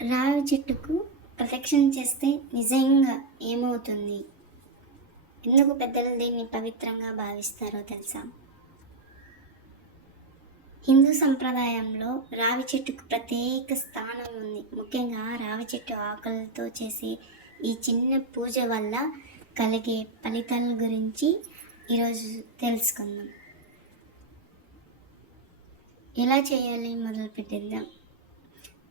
రావి చెట్టుకు ప్రదక్షిణ చేస్తే నిజంగా ఏమవుతుంది? ఎందుకు పెద్దలు దీన్ని పవిత్రంగా భావిస్తారో తెలుసా? హిందూ సంప్రదాయంలో రావి చెట్టుకు ప్రత్యేక స్థానం ఉంది. ముఖ్యంగా రావి చెట్టు ఆకులతో చేసే ఈ చిన్న పూజ వల్ల కలిగే ఫలితాల గురించి ఈరోజు తెలుసుకుందాం. ఎలా చేయాలి మొదలు పెట్టేద్దాం.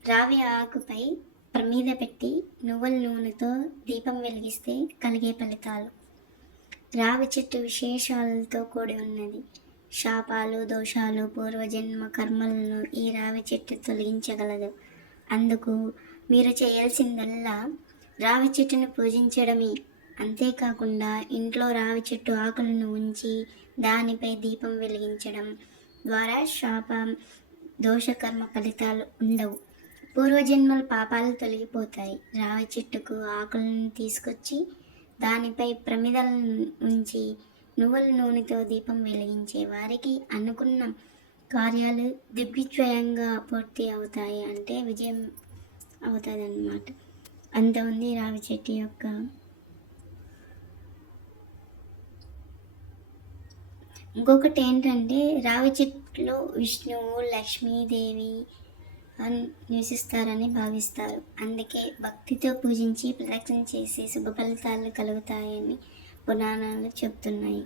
రావి ఆకుపై ప్రమిద పెట్టి నువ్వుల నూనెతో దీపం వెలిగిస్తే కలిగే ఫలితాలు. రావి చెట్టు విశేషాలతో కూడి ఉన్నది. శాపాలు, దోషాలు, పూర్వజన్మ కర్మలను ఈ రావి చెట్టు తొలగించగలదు. అందుకు మీరు చేయాల్సిందల్లా రావి చెట్టును పూజించడమే. అంతేకాకుండా ఇంట్లో రావి చెట్టు ఆకులను ఉంచి దానిపై దీపం వెలిగించడం ద్వారా శాపం, దోషకర్మ ఫలితాలు ఉండవు. పూర్వజన్మల పాపాలు తొలగిపోతాయి. రావి చెట్టుకు ఆకులను తీసుకొచ్చి దానిపై ప్రమిదలను ఉంచి నువ్వుల నూనెతో దీపం వెలిగించే వారికి అనుకున్న కార్యాలు దిగ్విజయంగా పూర్తి అవుతాయి. అంటే విజయం అవుతుంది అన్నమాట. అంత ఉంది రావి చెట్టు యొక్క. ఇంకొకటి ఏంటంటే రావి చెట్టులో విష్ణువు, లక్ష్మీదేవి నివసిస్తారని భావిస్తారు. అందుకే భక్తితో పూజించి ప్రదక్షిణ చేసి శుభ ఫలితాలు కలుగుతాయని పురాణాలు చెప్తున్నాయి.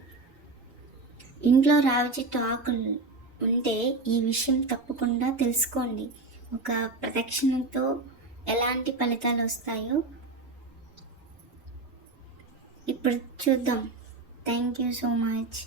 ఇంట్లో రావి చెట్టు ఆకులు ఉంటే ఈ విషయం తప్పకుండా తెలుసుకోండి. ఒక ప్రదక్షిణతో ఎలాంటి ఫలితాలు వస్తాయో ఇప్పుడు చూద్దాం. Thank you so much.